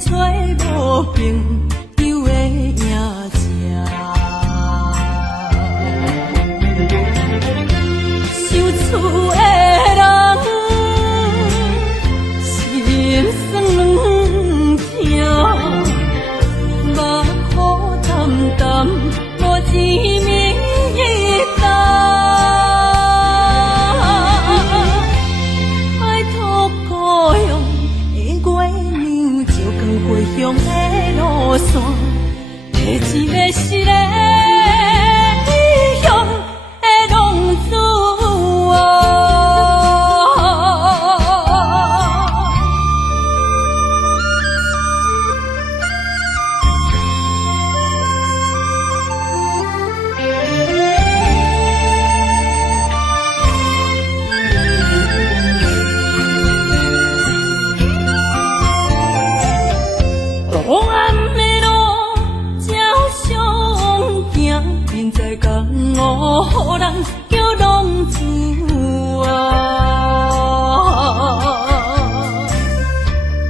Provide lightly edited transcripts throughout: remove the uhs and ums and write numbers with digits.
找无朋友的影子，想厝的人心酸软痛，目苦淡淡无一明一暗。回乡的路线，提一个失个异乡的浪子黑暗的路照常行，明知江湖人叫浪子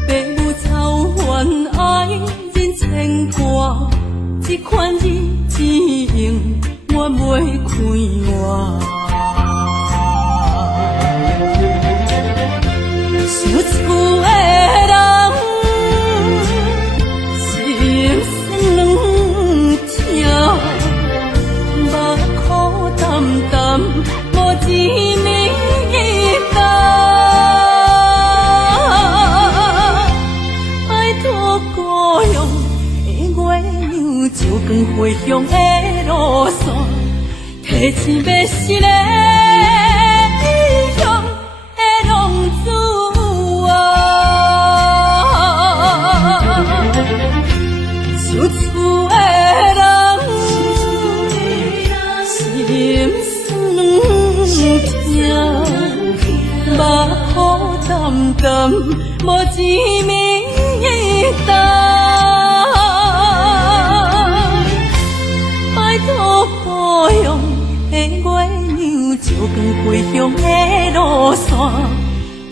父母操怨爱人牵挂，这款日子用我袂开我。想厝的人心酸软痛，目苦淡淡无一明一暗。摆脱故乡的月亮，照光回乡的路线，提醒要失个异乡的浪子想厝的人心酸软痛，目苦淡淡无一明一暗。摆脱故乡的月亮，照光回乡的路线，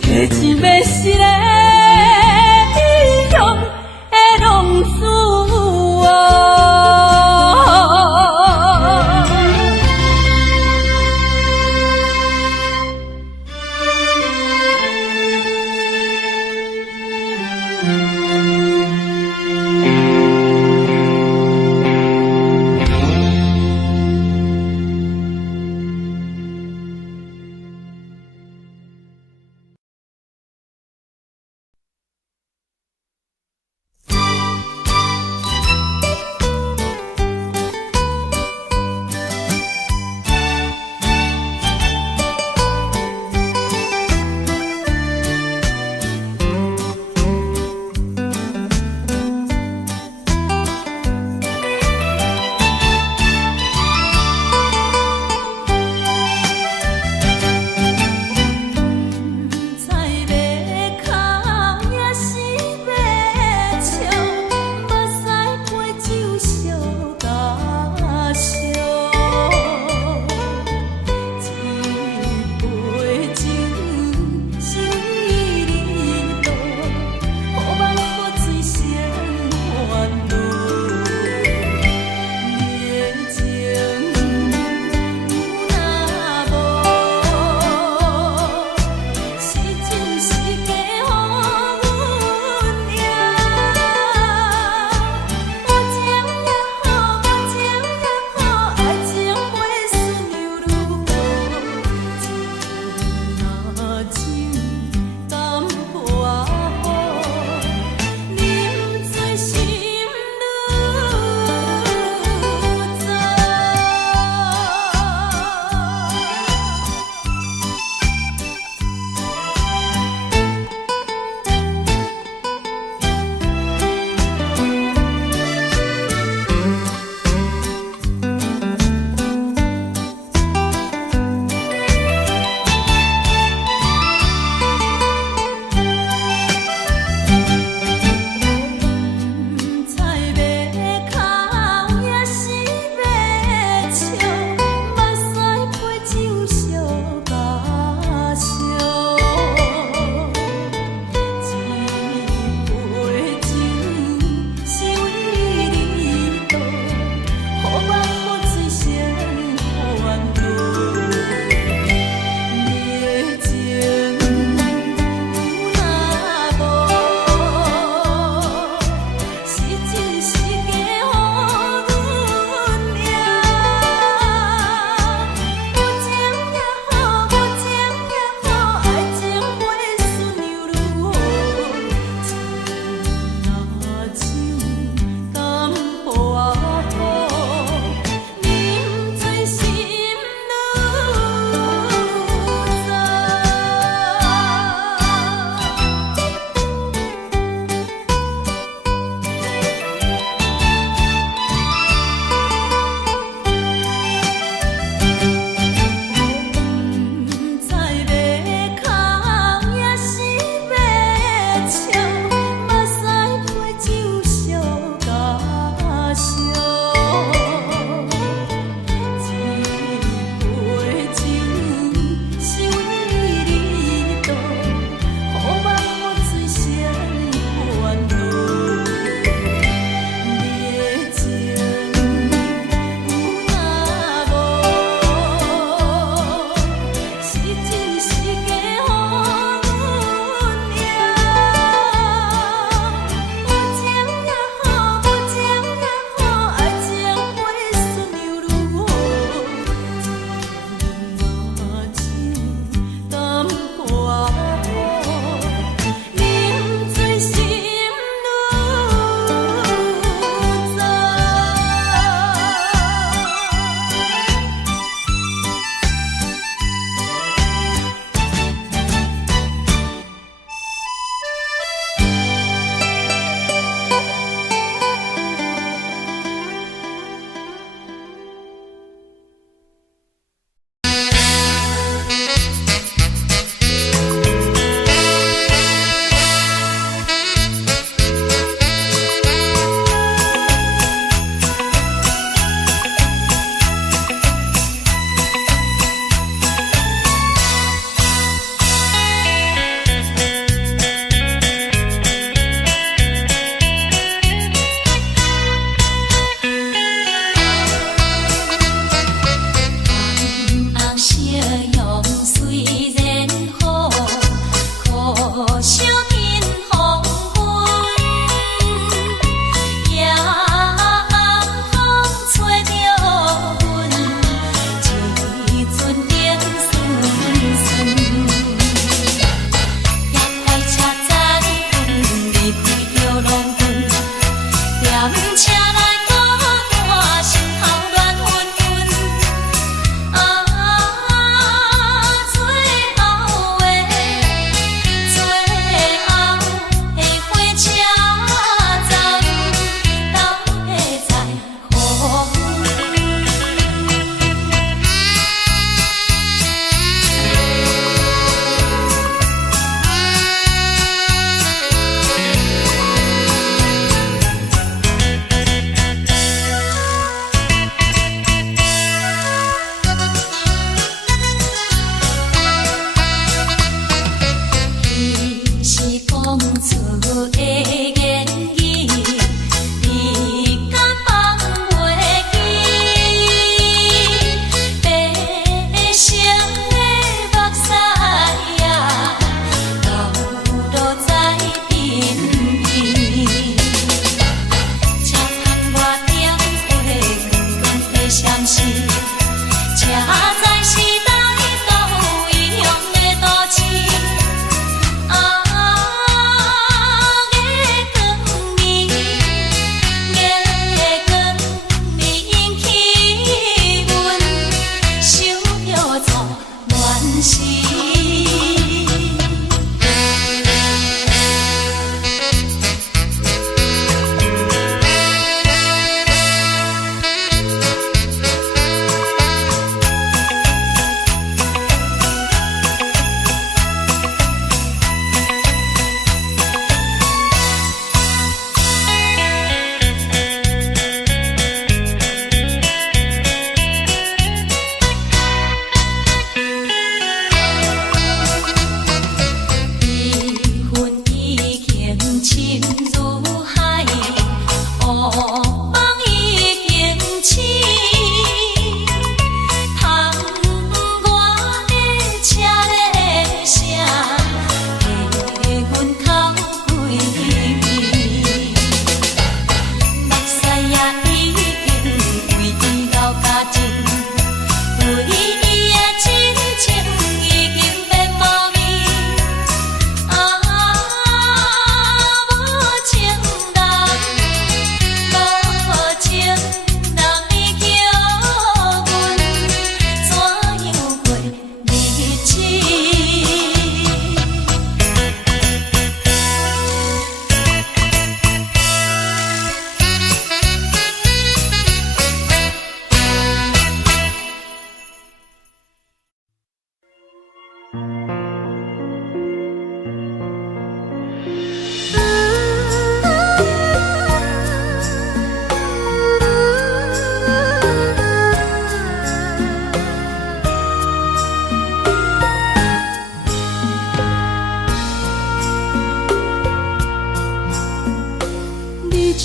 提醒要失个异乡的浪子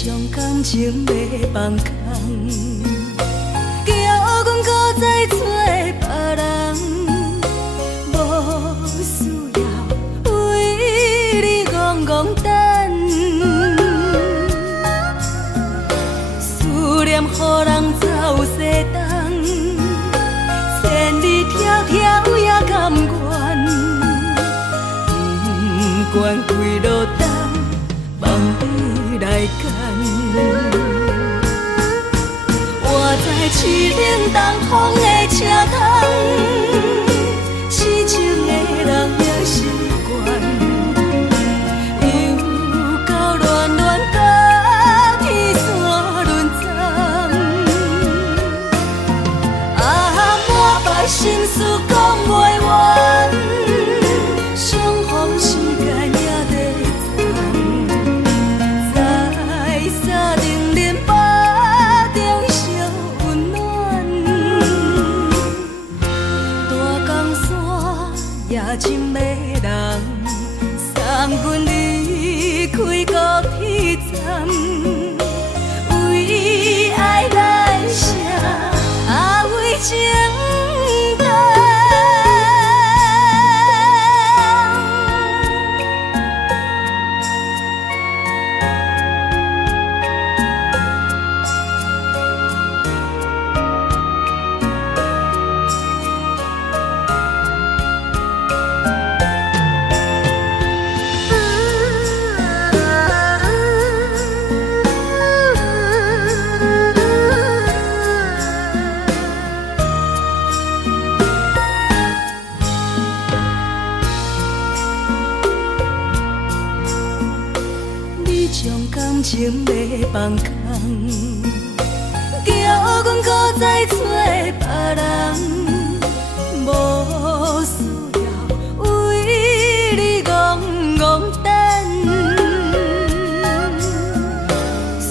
将感情要放空，叫阮搁再找别人，无需要为你戆戆等，思念予人走西东，千里迢迢也甘愿，不管几落冬，梦你来牵。我在凄冷东风的车窗，痴情的人也习惯，又到恋恋甲天山论丛，满腹心事讲袂完，相逢时间也在藏，在沙定连巴中烧温暖，大江山也真迷人，送阮离开高铁站，为爱来写为情。情要放空，叫阮搁再找别人，无需要为你戆戆等，思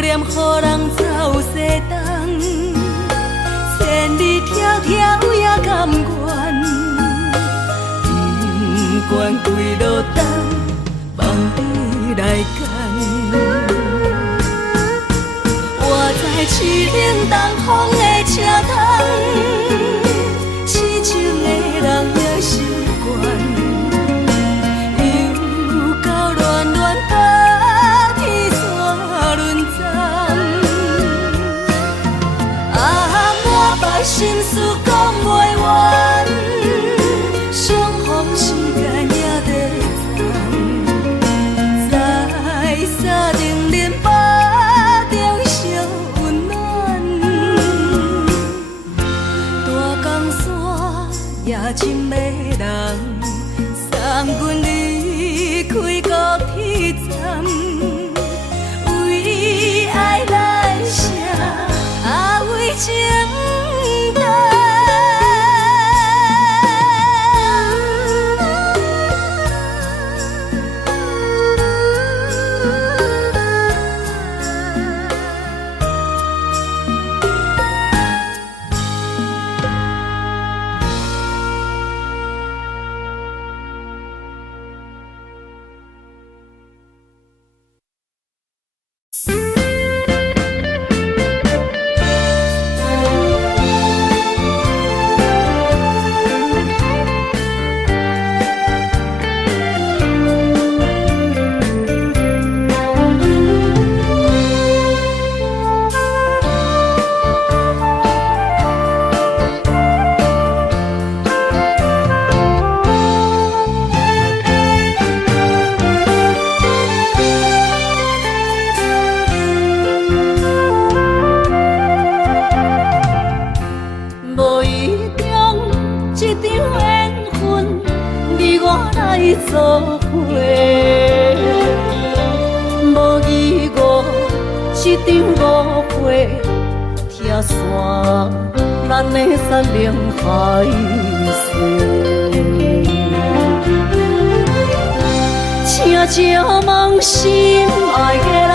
念予人走西东，千里迢迢也甘愿，不管几落冬，梦你来牵。在凄冷东风的车窗，痴情的人也习惯，又到恋恋甲天山论丛，满腹心事讲袂完，相逢时间也在藏，在沙定连巴。也真迷人，送阮离开高铁站，为爱来写为情等。做伙，无义误，一场误会，拆散咱的山盟海誓。请借问心爱的人，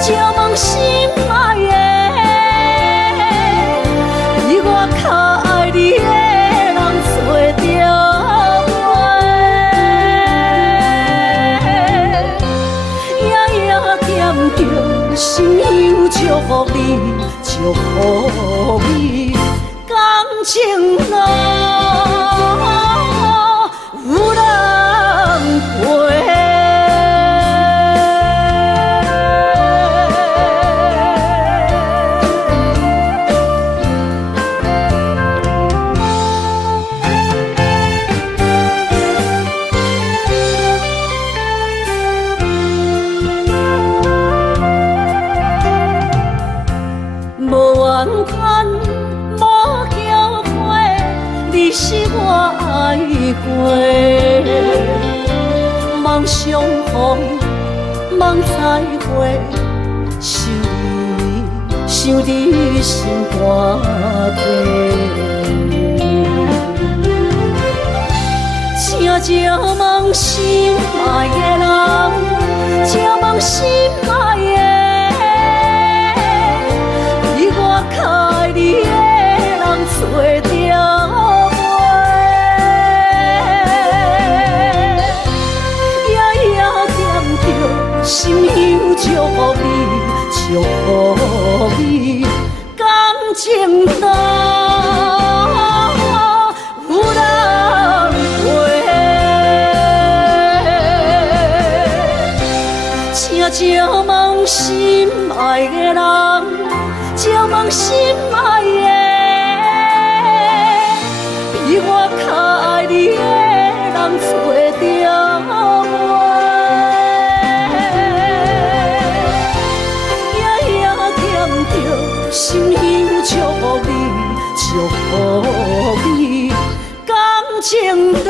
借问心爱的，比我较爱你的人找着。 甜望相逢，望再会，想你心肝底。静静望心爱的人，静望心爱的，比我较爱你的人找着袂，夜夜惦着，心忧祝福你，祝福你，感情淡。静望心爱的人，静望心爱的，比我较爱你的人找着袂，夜夜惦着，心忧祝福你，祝福你，感情淡。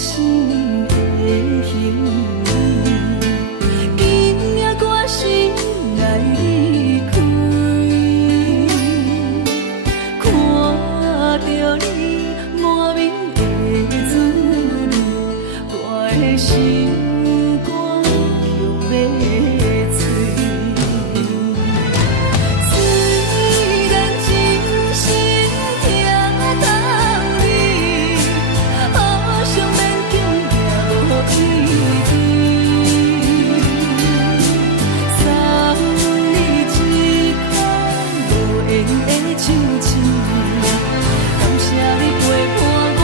心的形今夜我心来离开，看着你满面的滋味，我的心肝强要碎。虽然真心疼当你，好想勉强行无意义，送你一款无缘的手指，感谢你陪伴我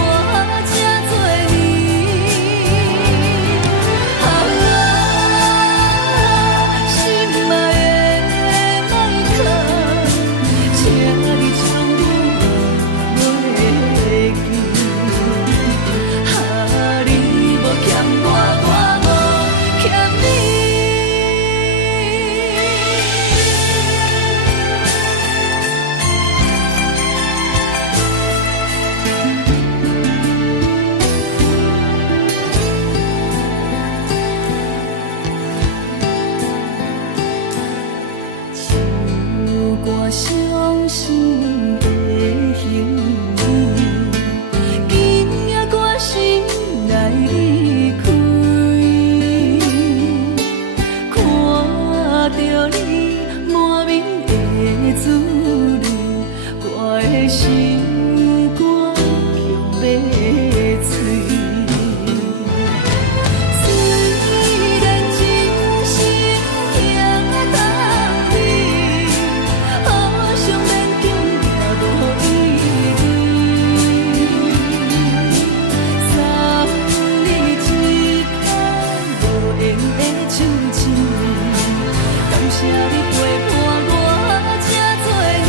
这多年。啊，心爱的麦克，请你将我袂记。啊，你无欠我，我无欠你。唱歌伤心的形今夜我心来离开，看着你满面的滋味，我的心肝强要碎。虽然真心疼当你，好想勉强行无意义，送你一款无缘的手指，感谢你陪伴我这多年。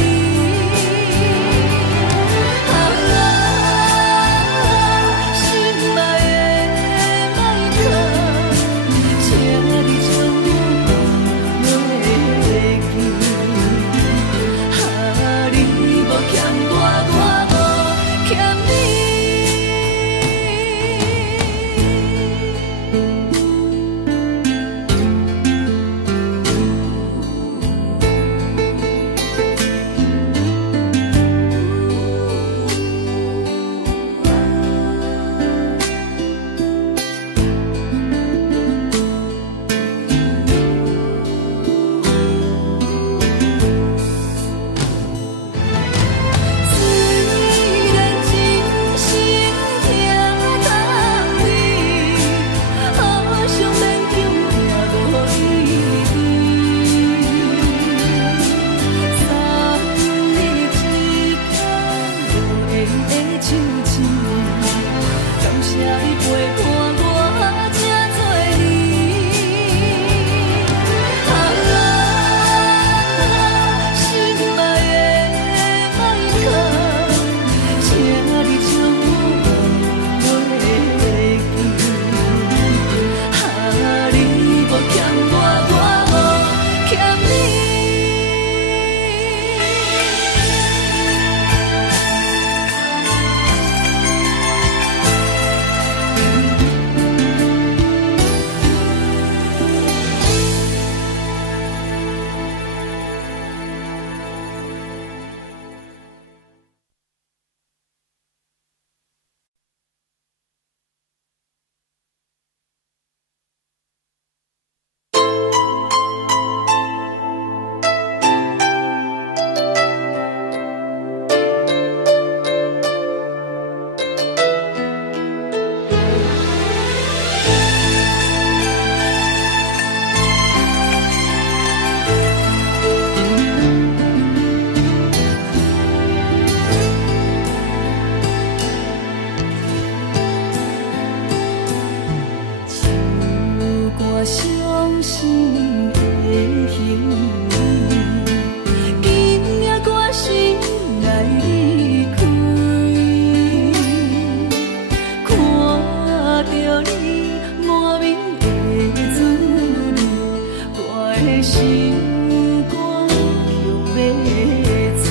啊，心爱的麦克，请你将我袂记。啊，你无欠我，我无欠你。虽然真心疼当你，好想勉强行无意义，送你一款无缘的手指，感谢你陪伴我这多年。啊，心爱的麦克，请你将我袂记。啊，你无欠我，我无欠你。唱歌伤心的形今夜我心来离开，看着你满面的滋味，我的心肝强要碎。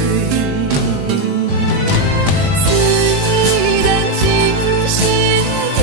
虽然真心疼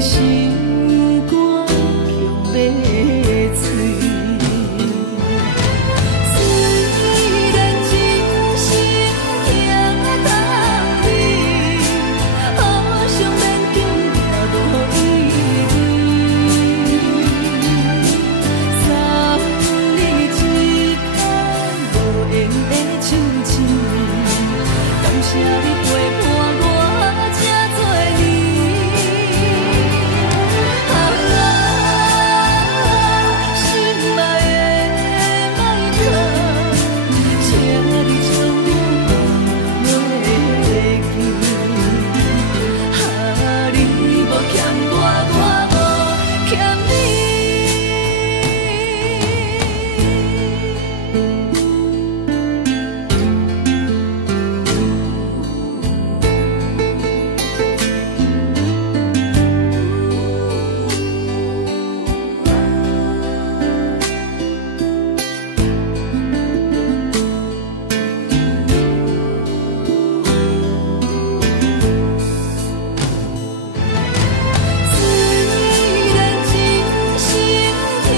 心肝强要碎。虽然真心疼当你，好想勉强也无意义。送你一空无缘的亲像，感谢你陪伴我这多年。心爱的莫客，请你将我忘袂记。你无欠我，我无欠你。虽然真心疼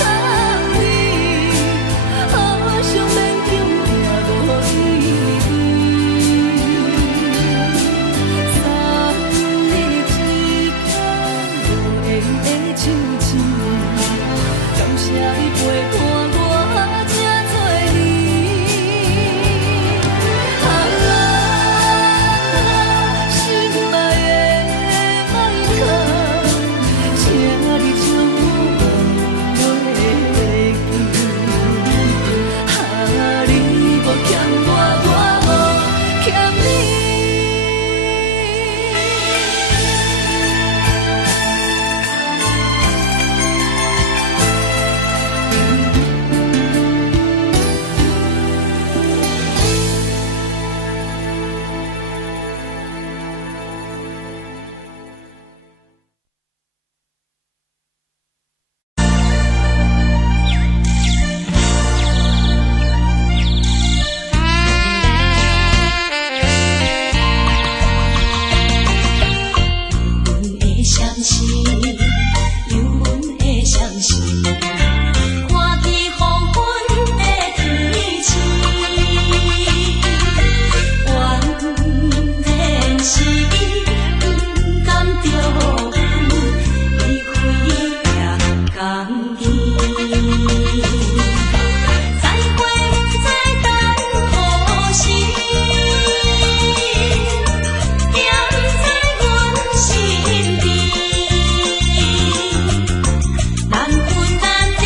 当你，好想勉强也无意义。送你一空无缘的亲像，感谢你陪伴我这多年。心爱的莫客，请你将我忘袂记。你无欠我，我无欠你。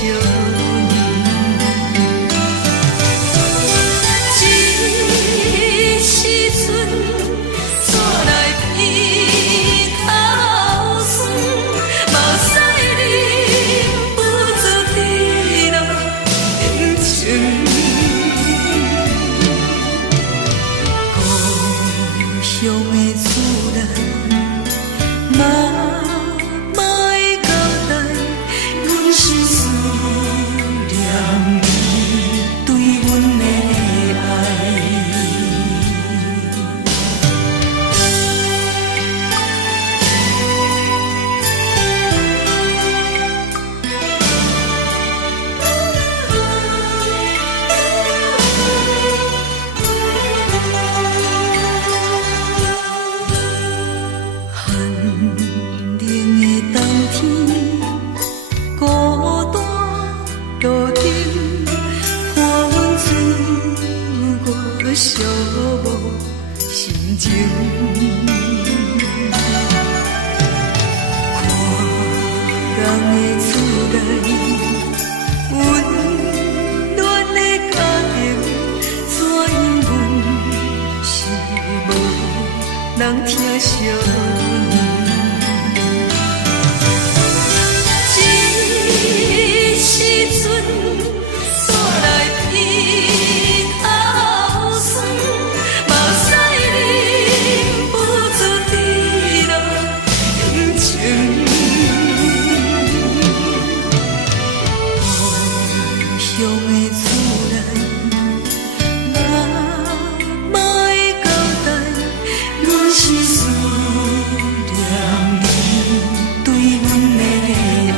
这时阵怎来鼻头酸，目屎忍不住滴落眼睛。故乡的厝内，妈妈的交代，阮是思念你对阮的爱。寒冷的冬天，孤单路顶，看阮自我寂寞心情。看人的厝内，温暖的家庭，怎因阮是无人疼惜你？这时阵怎来鼻头酸，目屎忍不住滴落眼睛。故乡的厝内，妈妈的交代，阮是思念你对阮的爱。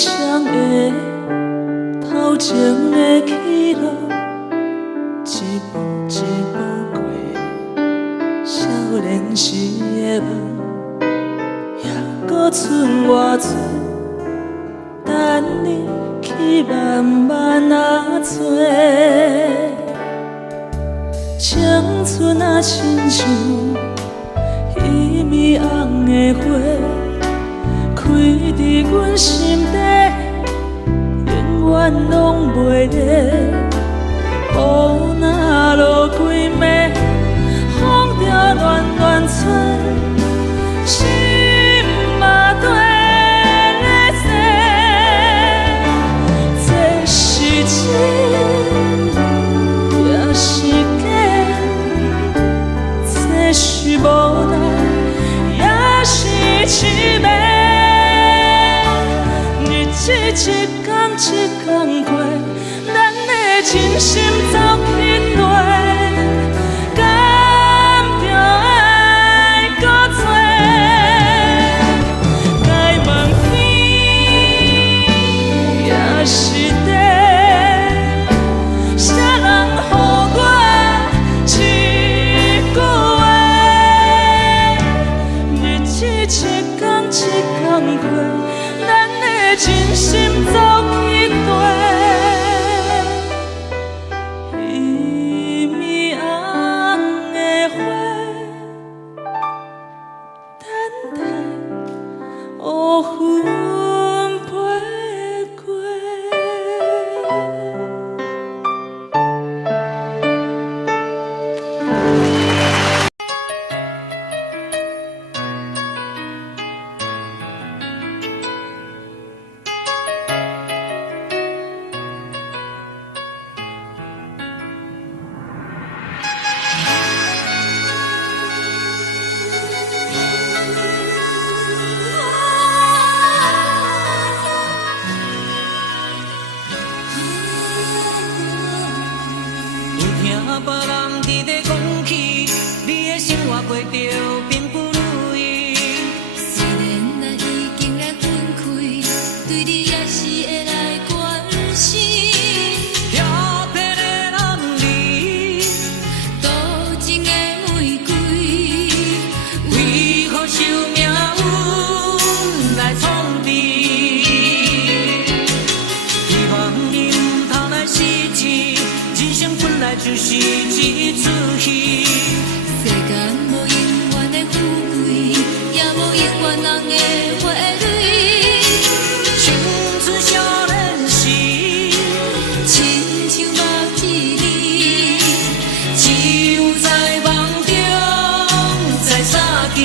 双的头前的起落，一步一步过，少年时的梦，还搁剩偌多，等你去慢慢找。青春啊，亲像伊米红的花，开伫阮心底，永远拢袂离。雨若落几暝，风着乱乱吹，心嘛跟咧洗。这是真，也是假，这是无奈，也是凄美。日子一天一天过，咱的真心走去地，敢着爱搁多？该问天也是地，啥人予我一句话？日子一天一天过，咱的真心走去地。就是一出戏，世间无永远的富贵，也无永远人的花蕊。青春少年时，亲像目睭里，只有在梦中才相见。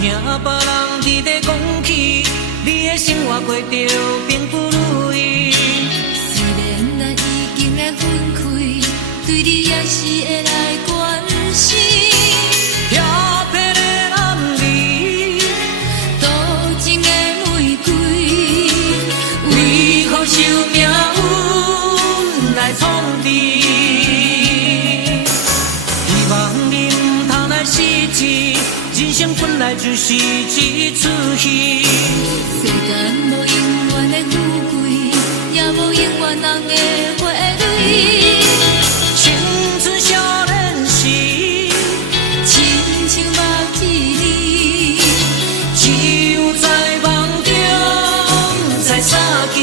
听别人伫咧讲起，你的生活过着并不如意。虽然咱已经来分开，对你也是会来关心。飘泊的暗暝，多情的玫瑰，为何受命运来创治？希望你唔通来失志。人生本来就是一出戏，世间无永远的富贵，也无永远人的花蕊。青春少年时，亲像目睭里，只有在梦中才相见。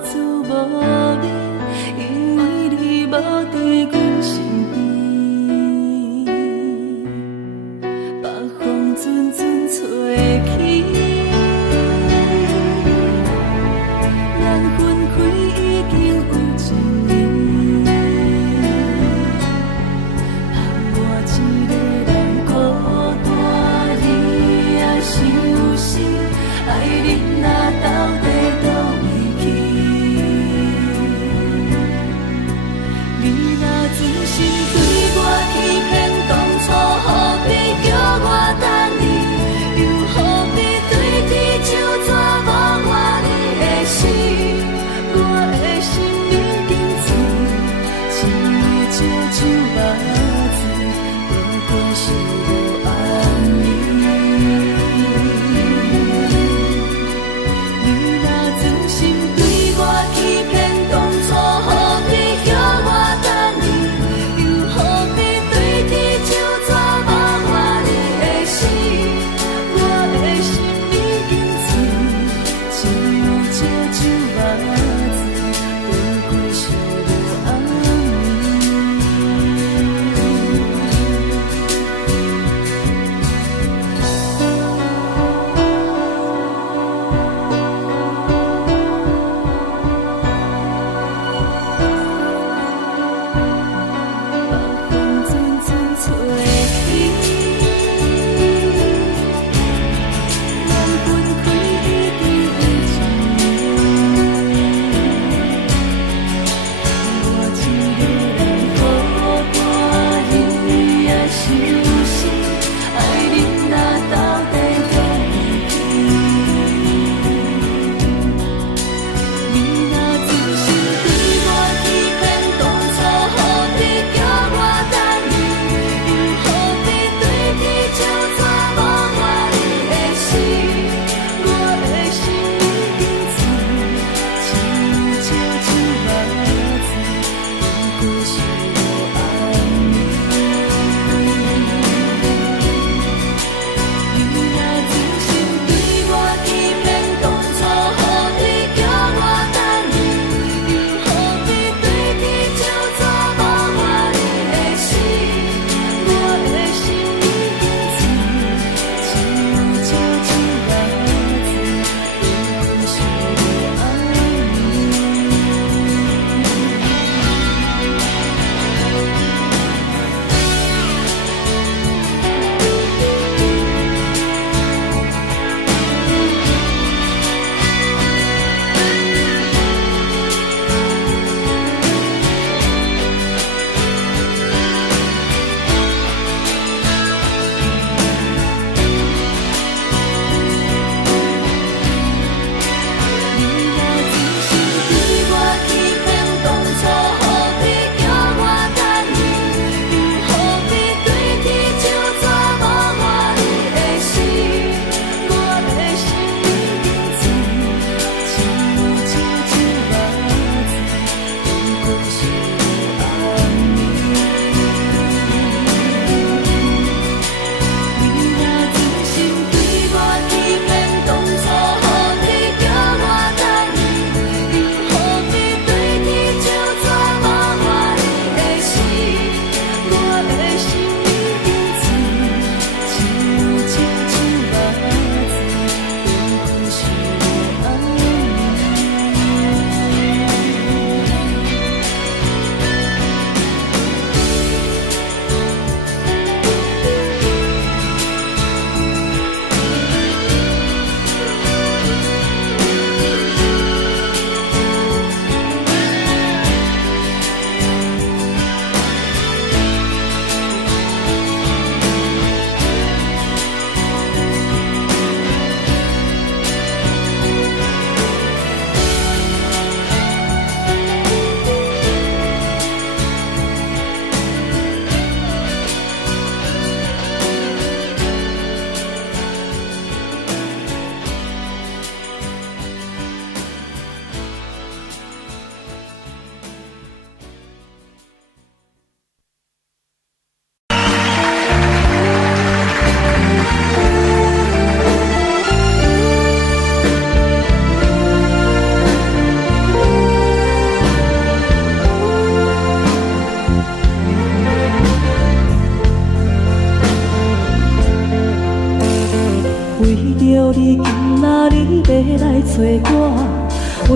处无你，因为你无伫阮身边。北风阵阵吹起，咱分开已经有1年，盼我一个人孤单，你也伤心，爱恁若到底倒位去？你若真心对我欺骗，当初何必叫我等你？又何必对天就这无我你的心？我的心已经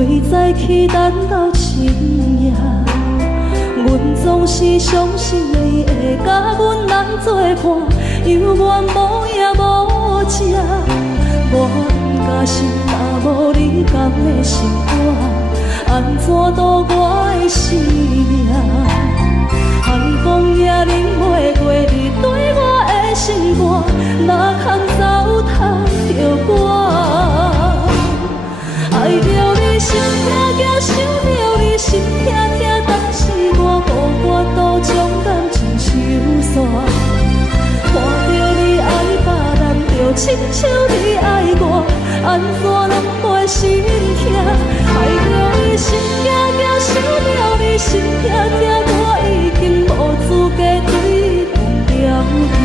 为早起等到深夜，阮总是相信你会甲阮人作伴，犹原无影无迹。我假心若无你甘的心肝，安怎度我的生命？寒风也忍袂过你对我的心肝，哪通糟蹋着我？爱着你心痛痛，想着你心痛痛，但是我予我都将感情收煞。看着你爱别人，就亲像你爱我，安怎拢袂心痛？爱着你心痛痛，想着你心痛痛，我已经无资格对讲条件。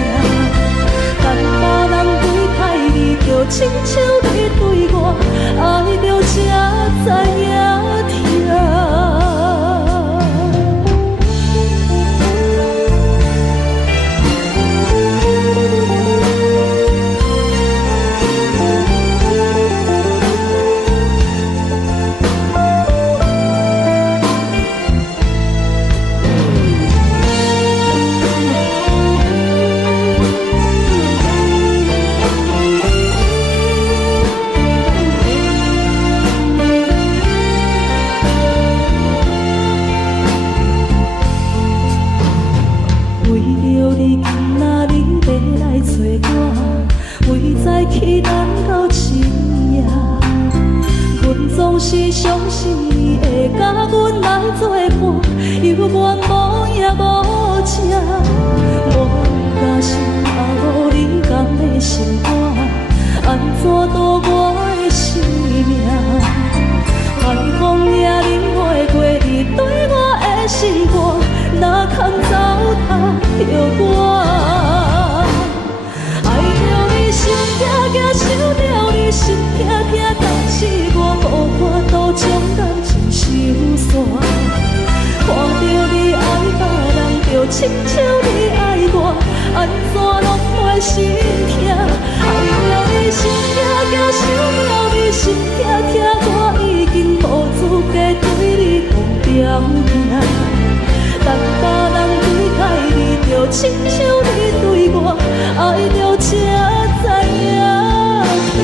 但别人对待你，就亲像你对我，爱着才知影痛。去等到深夜，阮总是相信你会甲阮来作伴，犹原无影无迹。我假心若无你甘的心肝，安怎度我的生命？寒风也忍袂过你对我的心肝，哪通糟蹋着我？心痛痛，想着你心痛痛，但是我无法度将感情收煞。看着你爱别人，就亲像你爱我，安怎拢袂心痛？爱着你心痛痛，想着你心痛痛，我已经无资格对你讲条件。但别人对待你，就亲像你对我，爱着才知影痛。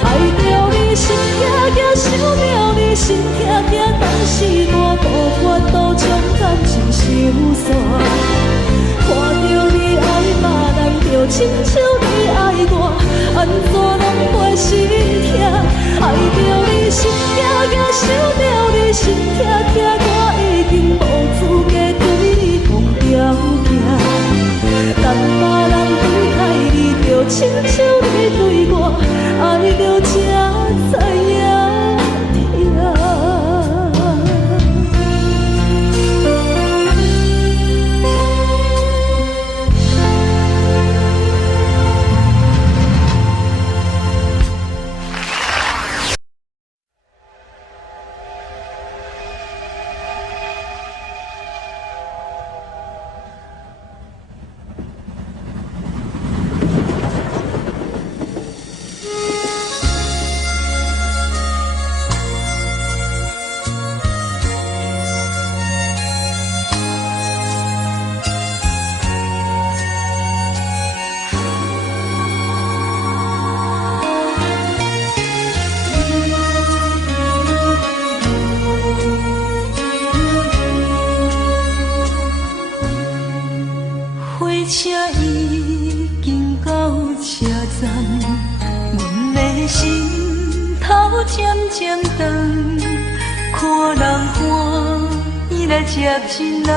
爱着你心痛痛，想着你心痛痛，但是我无法度将感情收煞。看着你爱别人，就亲像你爱我，安怎拢袂心痛？爱着你心痛痛，想着你心痛痛，我已经无资格对你讲条件。但别人对待你，就亲像你对我，爱着才知影痛。车已经到车站，阮的心头渐渐长，看人欢喜来接亲人，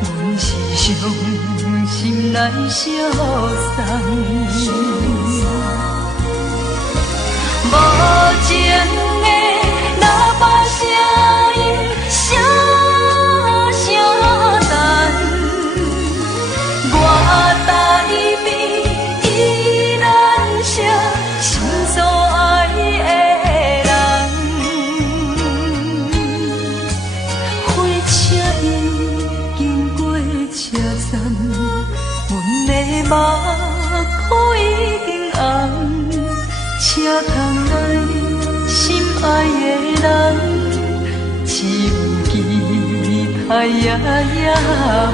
阮是伤心来消送。无情的喇叭声音，声声淡。我台边依然写心所爱的人，火车已经过车站，阮的目眶已经红，车窗内心爱的人，只有期待夜夜梦。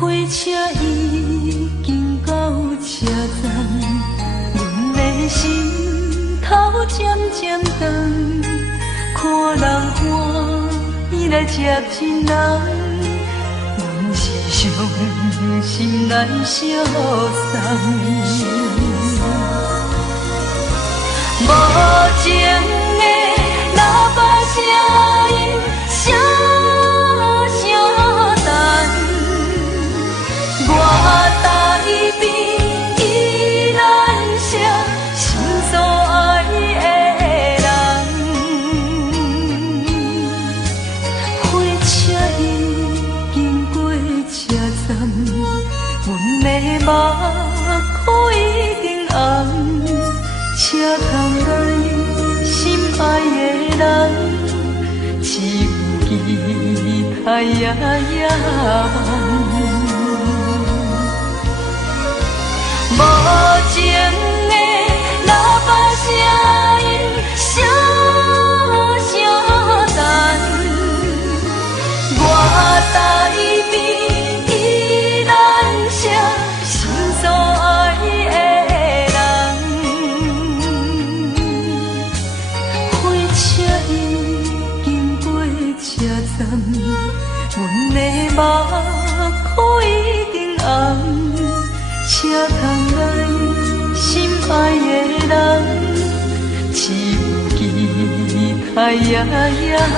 火车已经到车站，阮的心头渐渐长，看人欢喜来接亲人，阮是伤心来相送。无情的喇叭声音，声声等。我台边依然是心所爱的人，火车已经过车站，阮的目眶已经红，车窗内心爱的人，只有期待夜夜梦。无情的喇叭声音，声声等。我台边依然是心所爱的人，火车已经过车站，阮的目眶已经红。车窗内心爱的人，只有期待夜夜梦。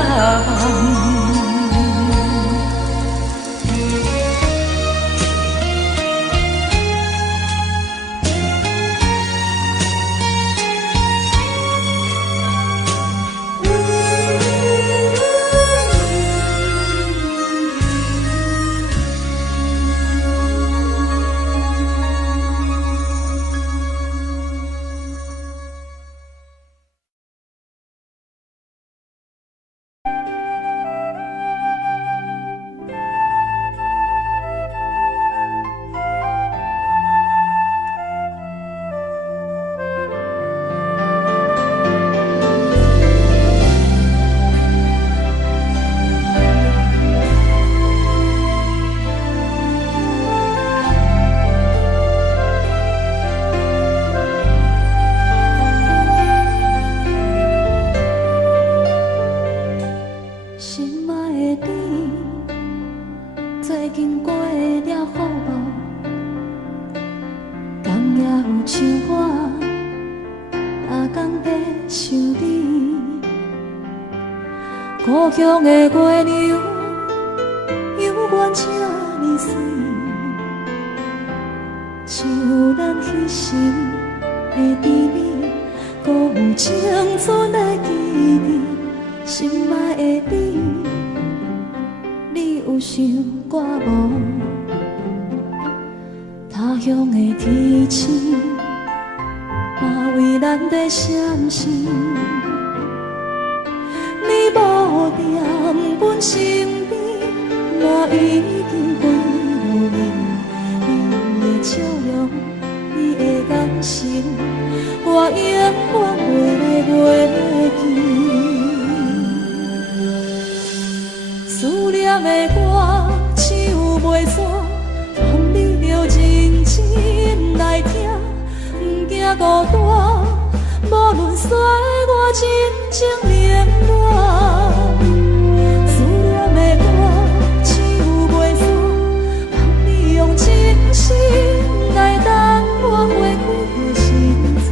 故乡的月亮，永远这呢水，像咱彼时的甜蜜，搁有青春的记忆。心爱的你，你有想我无？他乡的天星，嘛为咱在闪烁。你无踮阮身边，我已经飞落眠。你的笑容，你的眼神，我永远袂来袂记。思念的歌唱袂煞，望你着认真来听，不惊孤单。无论山我真情冷暖，思念的歌唱袂煞，望你用真心来等我花开的心碎，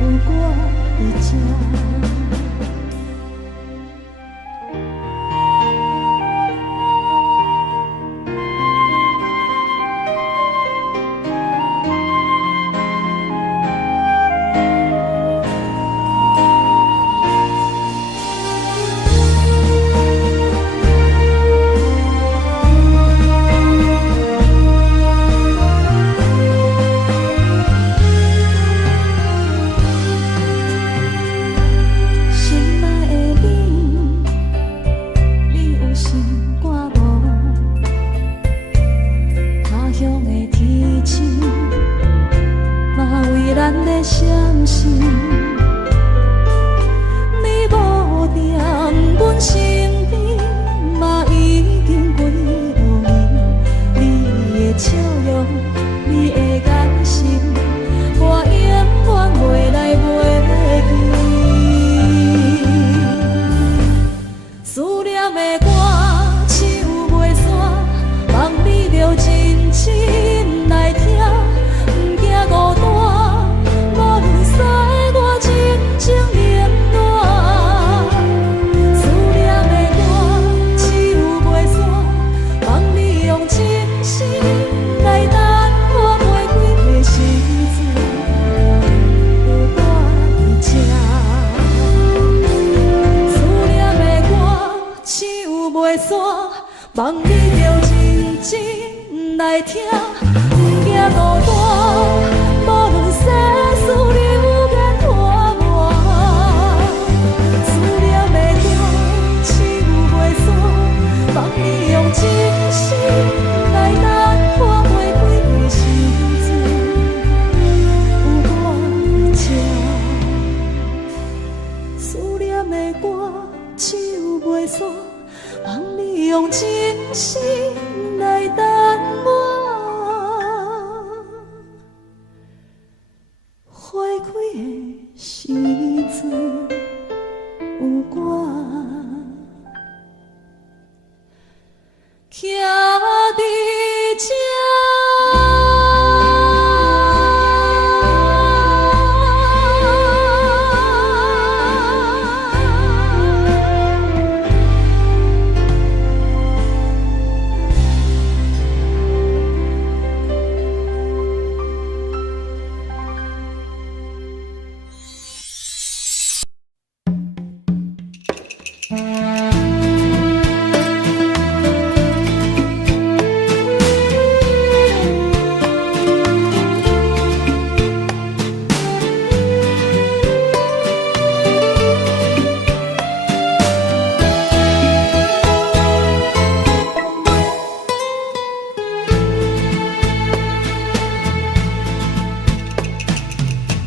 有我在这。心，你无定阮身边，嘛已经几多年。你的笑容，你的眼神，我永远袂来袂记。思念的歌，唱袂煞，望你着认真来听。 孤单，无论使我真情冷暖。思念的歌，唱袂煞，望你用真心来等我飞开的时阵，有我在这。思念的歌，唱袂煞，望你着认真来听，不惊孤单。 无论世事流言拖磨，思念的歌唱袂煞，望你用真心来等我飞开的时阵，有我在。思念的歌唱袂煞，望你用真心来等我。 花开的时阵，有我徛伫这。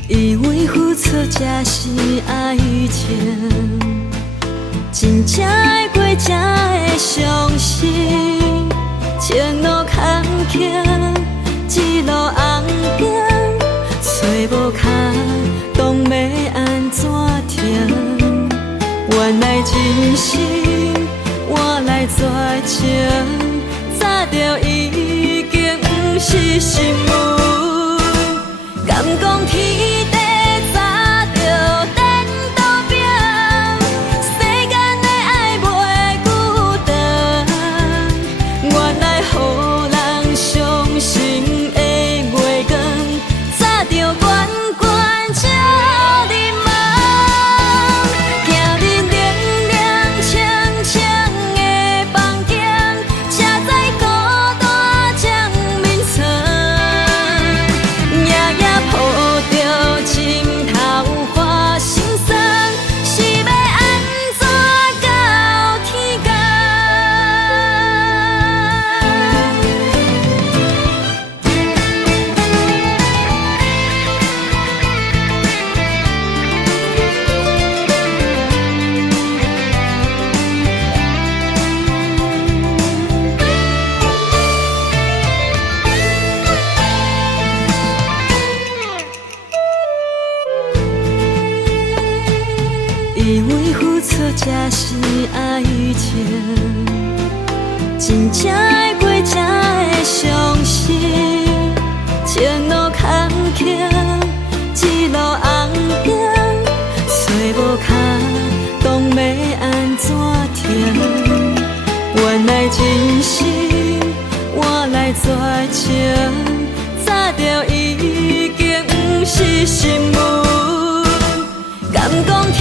以为付出才是爱情，真正爱过才会相信。前路坎坷，一路红灯，找无卡，当要安怎停？原来真心换来绝情，早就已经不是心梦。 敢讲天地早就颠倒平，世间的爱袂孤单。原来予人伤心的月光，早就悬悬照你梦。行日凉凉清清的房间，才知孤单将眠床。 抱着情头花心酸，是要安怎到天光？以为付出才是爱情，真正爱过才会相信。前路坎坷，一路红灯，找无卡，当要安怎停？原来真心换来绝情，早就已经不是心梦。 敢讲天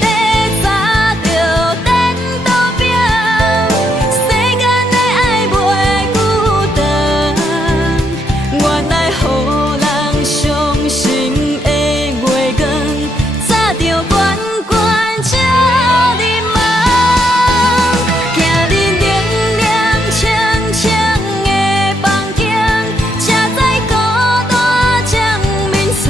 地早就颠倒平，世间的爱袂孤单。原来予人伤心的月光，早就悬悬照你梦。行日凉凉清清的房间，才知孤单将眠床。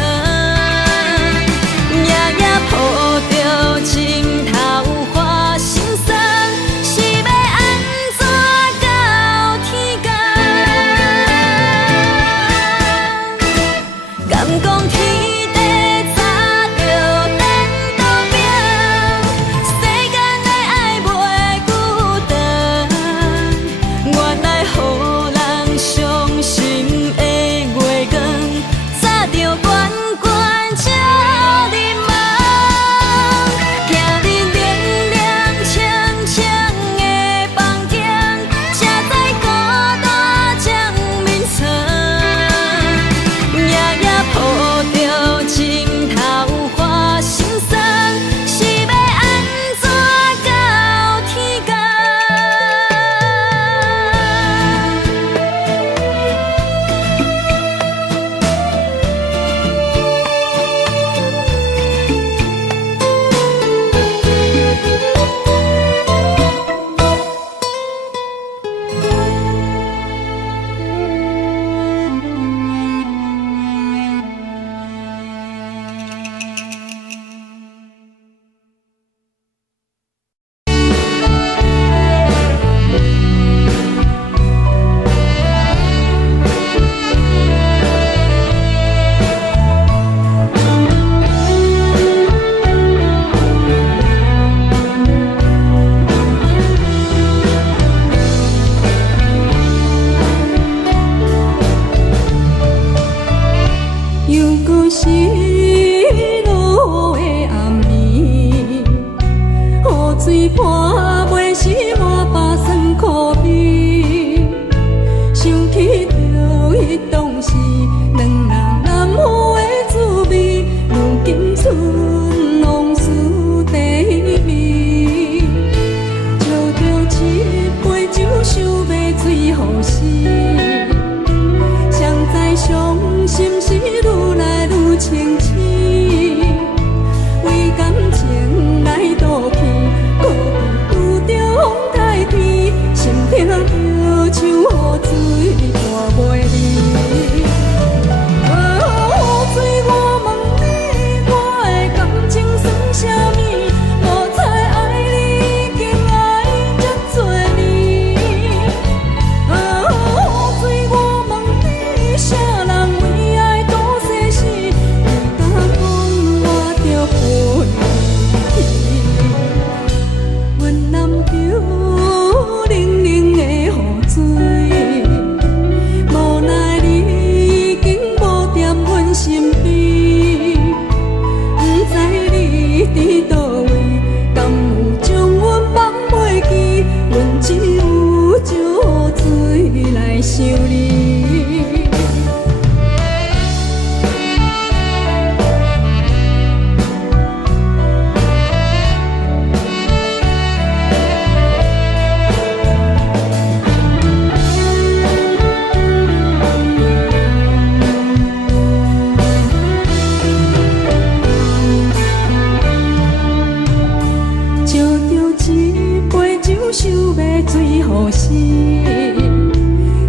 水予死。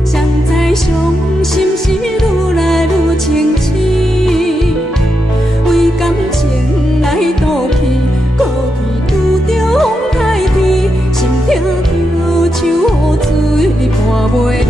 谁知伤心是愈来愈清醒，为感情来赌气，故意拄着风台天，心痛着手雨水伴袂离。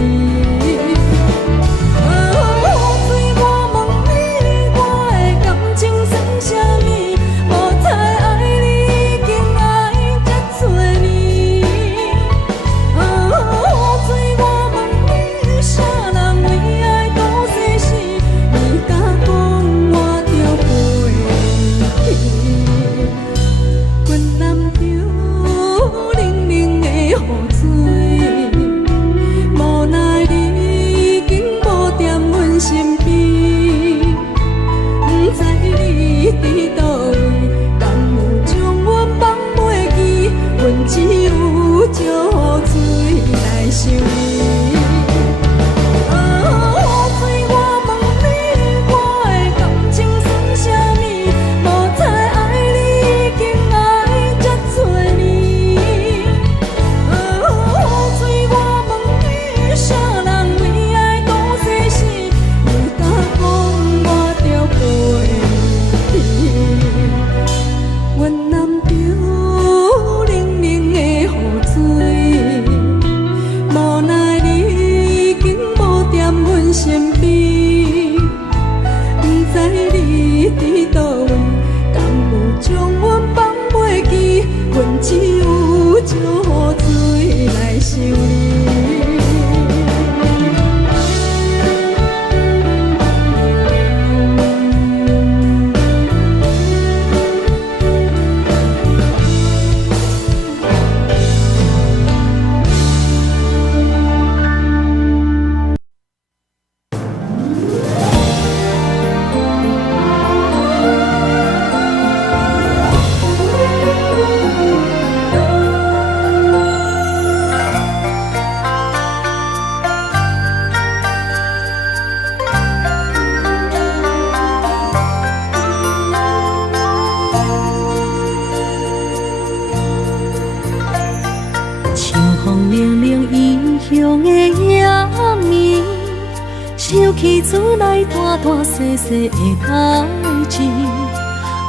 想起厝内大大细细的代志，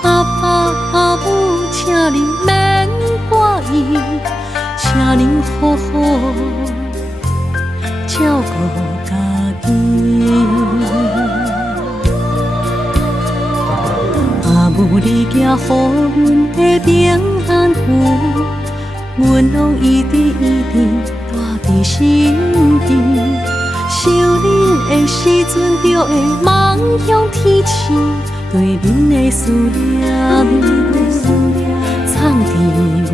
阿爸阿母，请恁免挂意，请恁好好照顾家己。阿母，你行予阮的平安符，阮拢一直一直带伫心间。想恁的时阵，就会望向天星，对恁的思念藏伫月圆。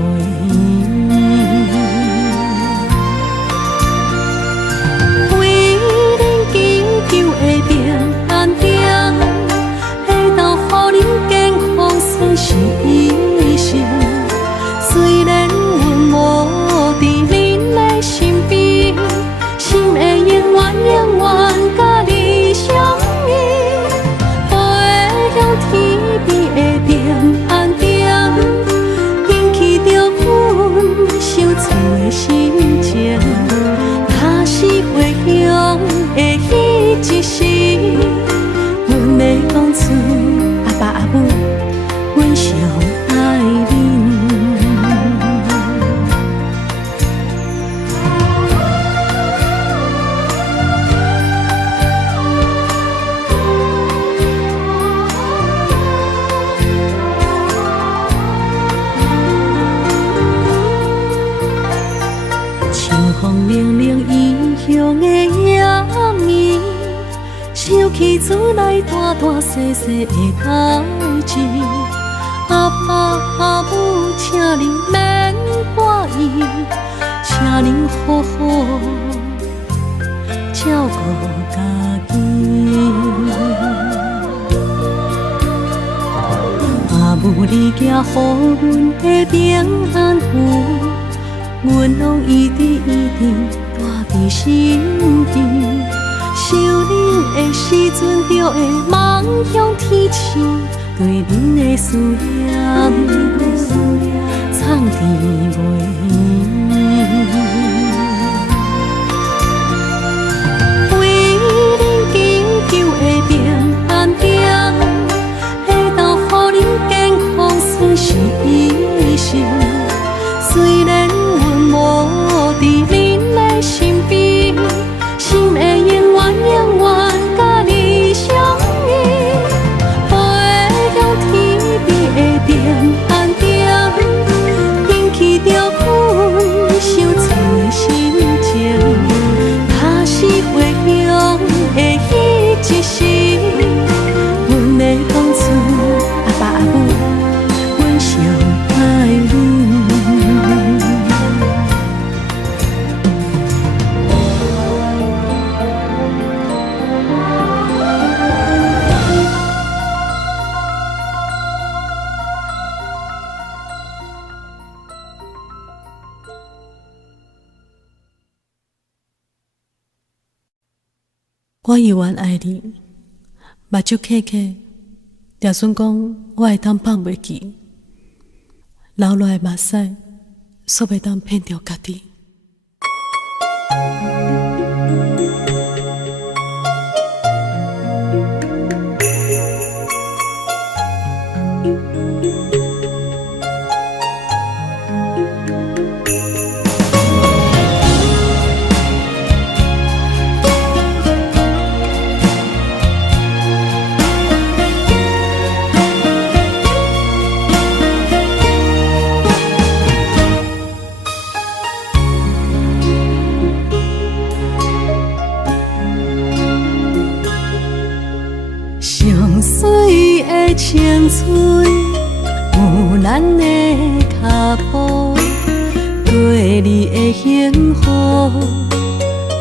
为恁祈求的平安点，会当予恁健康顺时一生。虽然阮无伫恁的身边，心会永远甲你相依，飞向天边的平安点，引起着阮想厝的心情。若是回乡的迄一时，阮要讲出阿爸阿母，阮上爱恁。风凉凉异乡的夜暝，想起厝内大大细细的代志。阿爸阿母，请恁免挂意，请恁好好照顾家己。阿母，你行予阮的平安符，阮拢一直一直带伫心间。想恁的时阵，就会望向天星，对恁的思念藏伫月圆。我永远爱你，目睭刻刻，就算讲我会当放袂记，流落的目屎，煞袂当骗着家己。上水的青翠，有咱的脚步，跟你的幸福，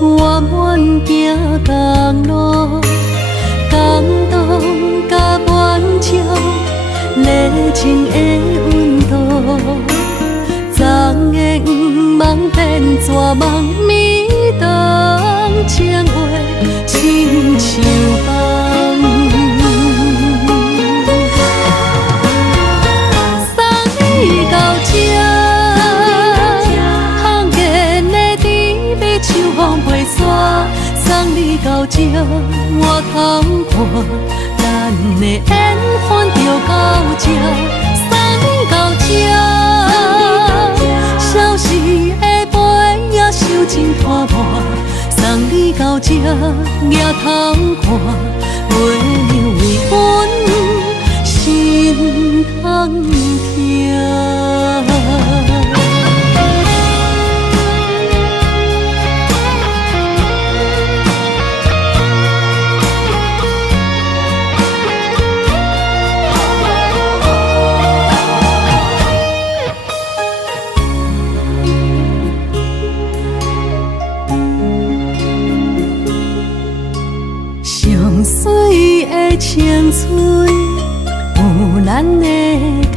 我满行公路，感动甲满照，热情的温度，昨的黄梦变绝望，暝东情话亲像梦。送你到这，我通看咱的缘分就到这。送你到这，消失的杯也收真拖磨。送你到这，也通看月亮为阮心通疼。上水的青翠，有咱的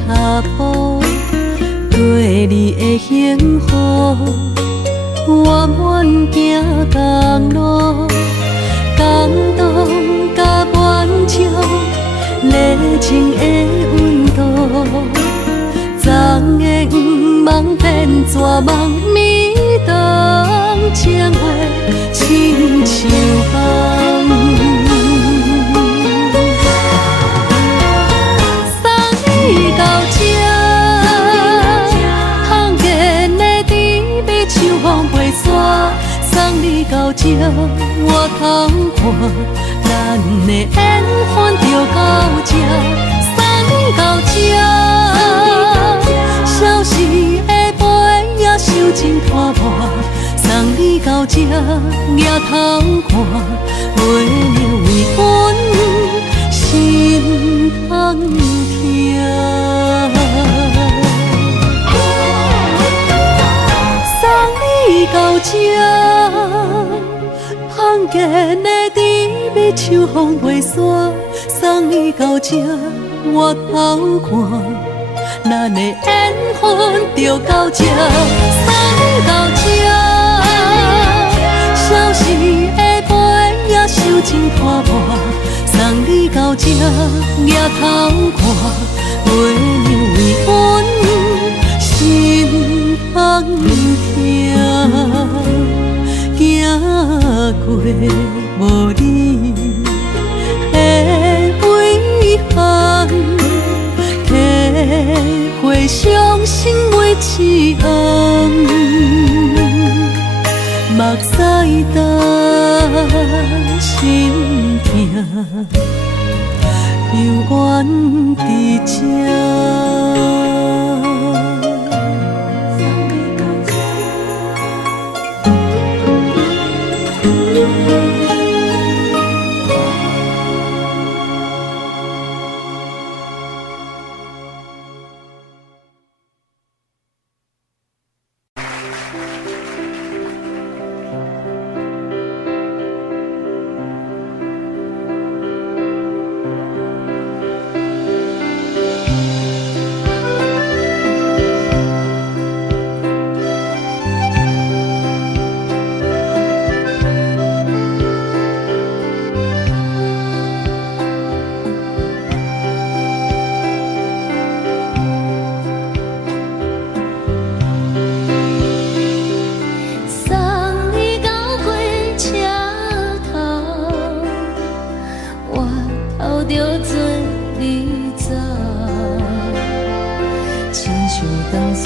脚步，跟你的幸福，我满行公路，感动甲满照，热情的温度，昨的黄梦变绝望，暝东情话亲像梦。送你到这，我通看咱的缘分就到这。送你到这，消失的杯也收真拖磨。送你到这，也通看月亮为阮心通疼。送你到这。碰见的甜蜜像风飞散，送你到这，我通看咱的缘分就到这。送你到这，消失的杯也收真拖磨。送你到这，也通看月亮为阮心通疼。行过无你的遗憾，体会伤心每一暗，目屎干心痛，犹原伫这。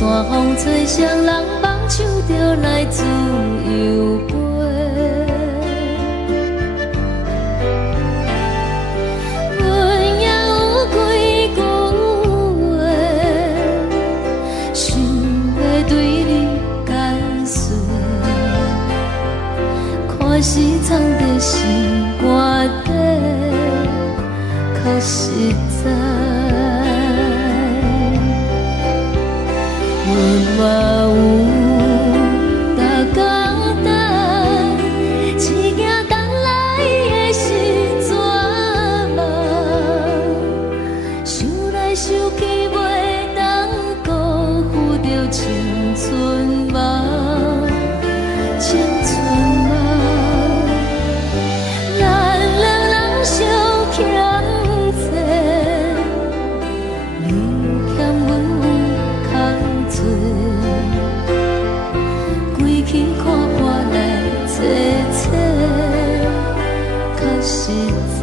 山风吹双人放手就来自由飞。阮也有几句话，想要对你解说，可是藏在心肝底，较实在。阮嘛有逐工等，一件等来的是绝望，想来想去袂当辜负着青春梦，青春梦。咱两人相欠债，你欠阮有空做，归去看破来坐坐，较实在。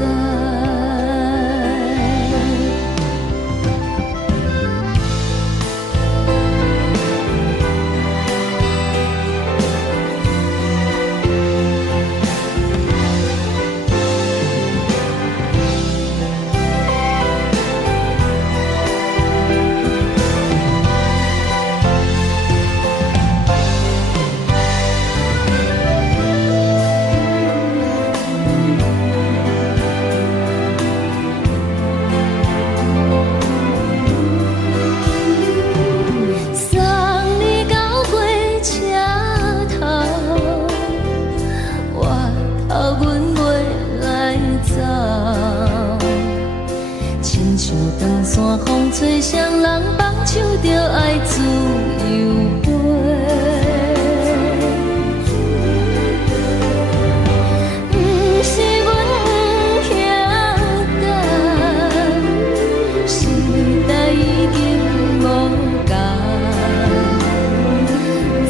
山风吹双人放手就爱自由飞，不是阮不晓等，时代已经无同，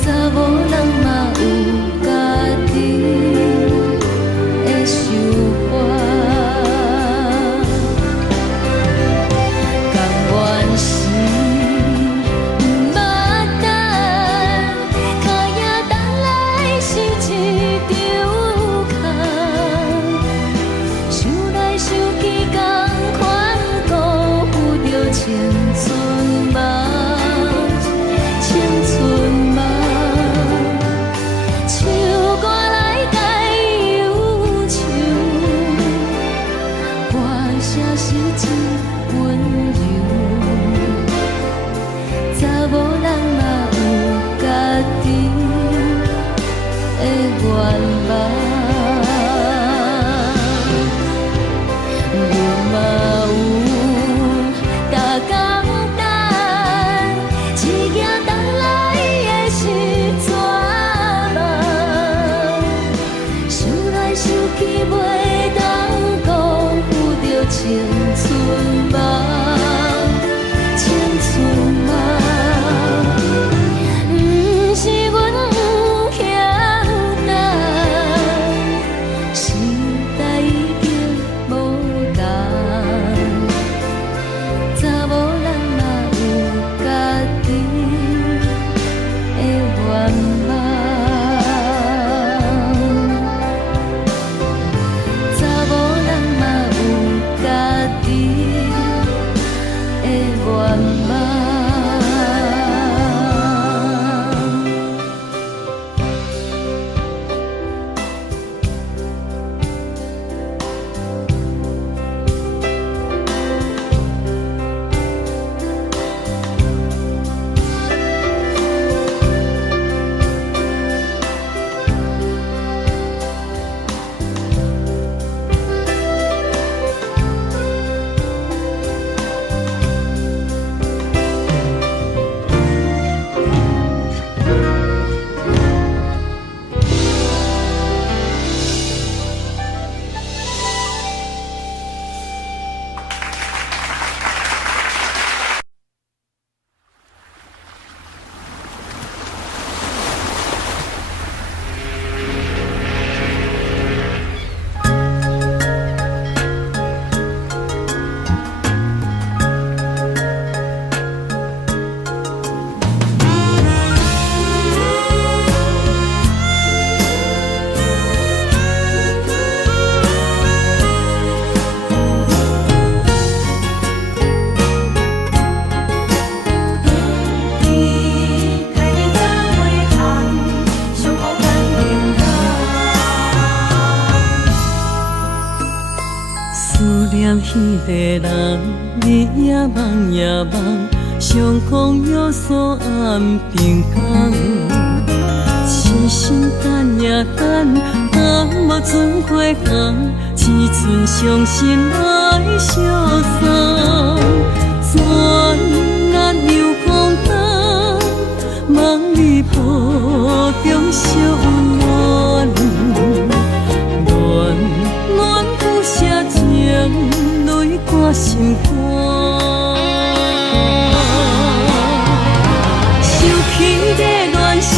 查某人嘛有家己的想法。青春梦，青春梦，唱歌来解忧愁，歌声是真温柔，查某人嘛有家己的愿望。青春梦，青春梦，不是阮不晓等，时代已经无同，查某人嘛有家己的愿望。念彼个人，日夜梦夜梦，相共约束暗平港。痴心等呀等，等无准花红，只剩伤心来相送。转眼又空灯，望你抱中惜温暖。暖暖不舍情，泪挂心肝。想起的恋时，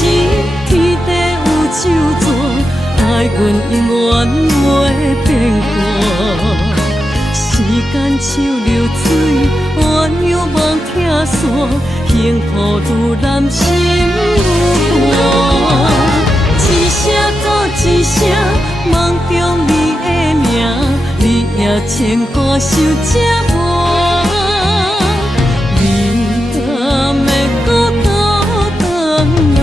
天地有咒詛，爱阮永远袂变卦。时间像流水，鸳鸯望听线，幸福愈难心愈寒。一声搁一声，梦中你的名，你也牵挂受折磨。你敢会搁倒转来，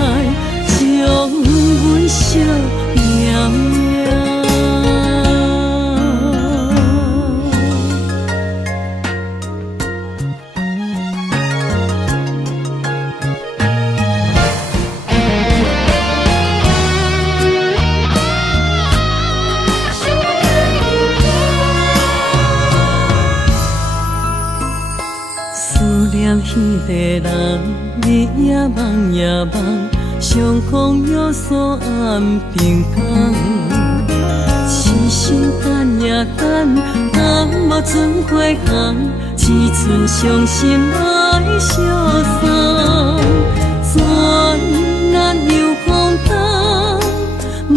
将阮惜念念？念彼个人，日夜梦夜梦，相共约束暗平港。痴心等呀等，等无准花红，只剩伤心来相送。转眼又空灯，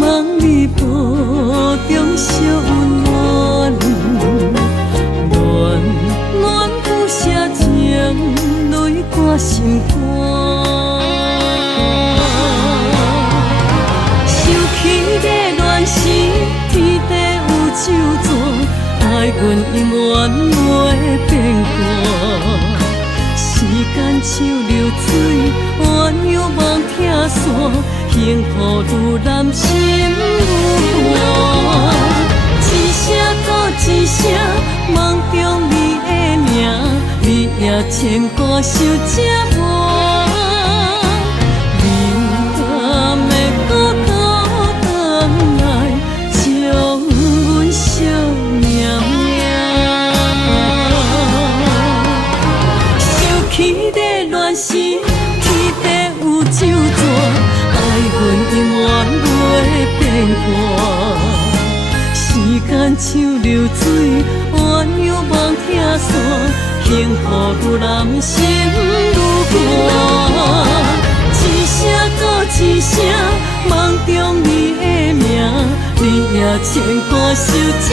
望你抱中惜温暖。暖暖不舍情，泪挂心肝。想起的恋时，天地有咒詛，爱阮永远袂变卦。时间像流水，鸳鸯望听线，幸福愈难心愈寒。一声搁一声，梦中你的名，你也牵挂受折磨。你敢会搁倒转来，将阮惜念念？想起的恋时，天地有咒詛，爱阮永远袂变卦。时间像流水，鸳鸯望听线，幸福愈难心愈寒。一声搁一声，梦中你的名，你也牵挂受折